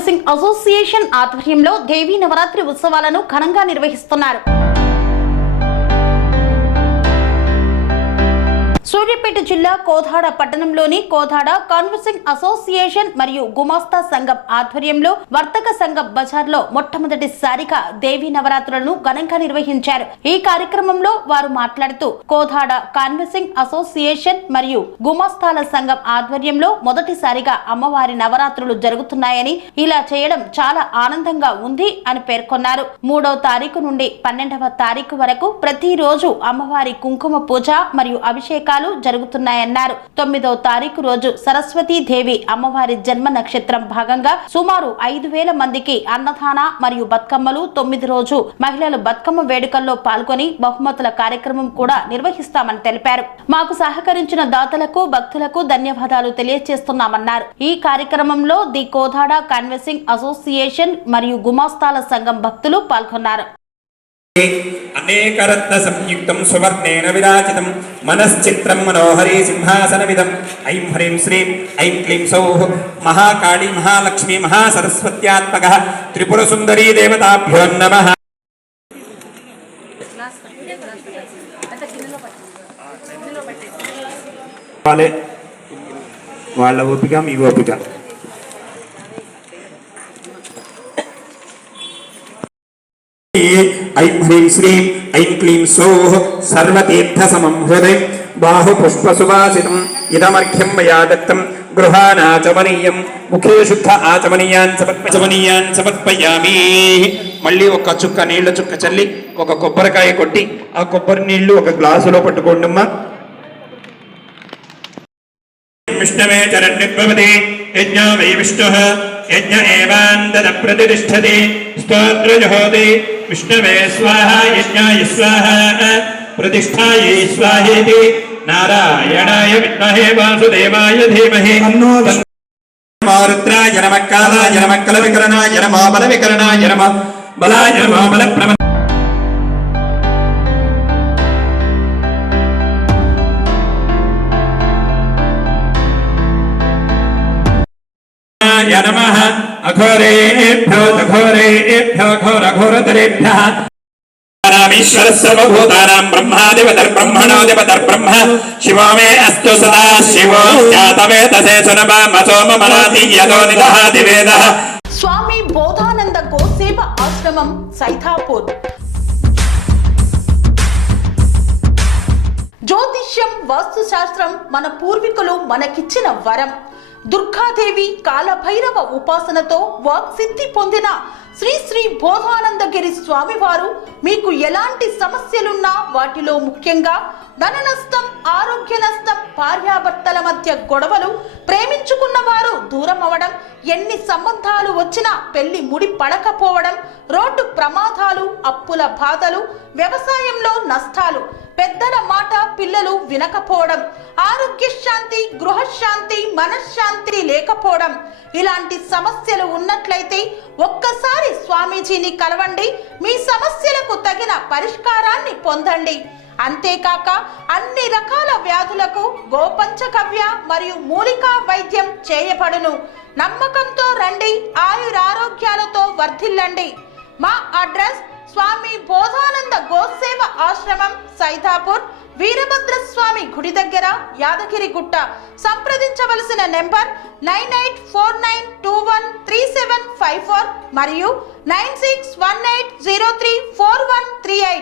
కాన్వసింగ్ association ఆధ్వర్యంలో దేవీ నవరాత్రి ఉత్సవాలను ఘనంగా నిర్వహిస్తున్నారు. సూర్యాపేట జిల్లా కోదాడ పట్టణంలోని కోదాడ కాన్వసింగ్ అసోసియేషన్ మరియు గుమాస్తా సంఘం ఆధ్వర్యంలో వర్తక సంఘం బజార్లో మొట్టమొదటిసారిగా దేవీ నవరాత్రులను ఘనంగా నిర్వహించారు. ఈ కార్యక్రమంలో వారు మాట్లాడుతూ కోదాడ కాన్వసింగ్ అసోసియేషన్ మరియు గుమాస్తాల సంఘం ఆధ్వర్యంలో మొదటిసారిగా అమ్మవారి నవరాత్రులు జరుగుతున్నాయని, ఇలా చేయడం చాలా ఆనందంగా ఉంది అని పేర్కొన్నారు. 3వ తారీఖు నుండి 12వ తారీఖు వరకు ప్రతిరోజు అమ్మవారి కుంకుమ పూజ మరియు అభిషేకాలు జరుగుతున్నాయన్నారు. 9వ తారీఖు రోజు సరస్వతీ దేవి అమ్మవారి జన్మ నక్షత్రం భాగంగా సుమారు 5,000 మందికి అన్నదాన మరియు బతుకమ్మలు, 9 రోజు మహిళలు బతుకమ్మ వేడుకల్లో పాల్గొని బహుమతుల కార్యక్రమం కూడా నిర్వహిస్తామని తెలిపారు. మాకు సహకరించిన దాతలకు, భక్తులకు ధన్యవాదాలు తెలియజేస్తున్నామన్నారు. ఈ కార్యక్రమంలో ది కోదాడ కాన్వసింగ్ అసోసియేషన్ మరియు గుమాస్తాల సంఘం భక్తులు పాల్గొన్నారు. అనేకరత్న సంయుక్తం సువర్ణేన విరాజితం మనశ్చిత్రం మనోహరీ సింహాసనమిదం ఐం హ్రీం శ్రీం ఐం క్లీం సౌః మహాకాళీ మహాలక్ష్మీ మహాసరస్వత్యాత్మకః త్రిపుర సుందరీ దేవతాభ్యో నమః. వాళ్ళ ఓపిక మీ ఓపిక. ఐం హ్రీం శ్రీం ఐం క్లీం సౌః సర్వతీర్థ సమం హృదయం బాహు పుష్ప సువాసితం ఇదమర్ఘ్యం మయా దత్తం గృహానాచమనీయం ముఖే శుద్ధ ఆచమనీయాన్ సమర్పయామి. మళ్ళీ ఒక చుక్క నీళ్ల చుక్క చల్లి ఒక కొబ్బరికాయ కొట్టి ఆ కొబ్బరి నీళ్లు ఒక గ్లాసులో పట్టుకోండమ్మా. విష్ణవే చరణ్యభవతి యజ్ఞో వై విష్ణుః యజ్ఞ ఏవాంతద ప్రతిష్ఠతి స్తోత్రజహోతి విష్ణవే స్వాహా యజ్ఞాయ స్వాహా ప్రతిష్ఠాయై స్వాహేతి నారాయణాయ విద్మహే వాసుదేవాయ ధీమహి తన్నో రుద్రాయ నమః కాలాయ నమః కల వికరణాయ నమః బల వికరణాయ నమః బలాయ నమః బల ప్రమ నమః అఘోరేభ్యో ఘోరేభ్యో ఘోరఘోరతరేభ్యః రామేశ్వర సర్వభూతానాం బ్రహ్మాధిపతిర్ బ్రహ్మణోధిపతిర్ బ్రహ్మ శివో మే అస్తు సదా శివో జాతవేతసే సునమమసోమమనాతి యదో నిదహాతి వేదః. స్వామి బోధానంద గోసేవ ఆశ్రమం సైథాపూర్. జ్యోతిష్యం, వాస్తుశాస్త్రం మన పూర్వీకులు మనకిచ్చిన వరం. దుర్గాదేవి, కాలభైరవ ఉపాసనతో వాక్సిద్ధి పొందిన శ్రీ శ్రీ బోధానందగిరి స్వామివారు మీకు ఎలాంటి సమస్యలున్నా, వాటిలో ముఖ్యంగా ధన నష్టం, ఆరోగ్య నష్టం, భార్యాభర్తల మధ్య గొడవలు, ప్రేమించుకున్న వారు దూరం అవడం, ఎన్ని సంబంధాలు వచ్చినా పెళ్లి ముడి పడకపోవడం, రోడ్డు ప్రమాదాలు, అప్పుల బాధలు, వ్యవసాయంలో నష్టాలు, పెద్దల మాట పిల్లలు వినకపోవడం, ఆరోగ్య శాంతి, గృహశాంతి, మనశ్శాంతి లేకపోవడం, ఇలాంటి సమస్యలు ఉన్నట్లయితే ఒక్కసారి స్వామీజీని కలవండి. మీ సమస్యలకు తగిన పరిష్కారాన్ని పొందండి. అంతేకాక అన్ని రకాల వ్యాధులకు గోపంచగవ్య మరియు మూలికా వైద్యం చేయబడును. నమ్మకంతో రండి, ఆయురారోగ్యాలతో వర్ధిల్లండి. మా అడ్రస్ స్వామి బోధానంద గోసేవ ఆశ్రమం సైథాపూర్, వీరభద్రస్వామి గుడి దగ్గర, యాదగిరిగుట్ట. సంప్రదించవలసిన నెంబర్ 9849213754 మరియు 9618034138.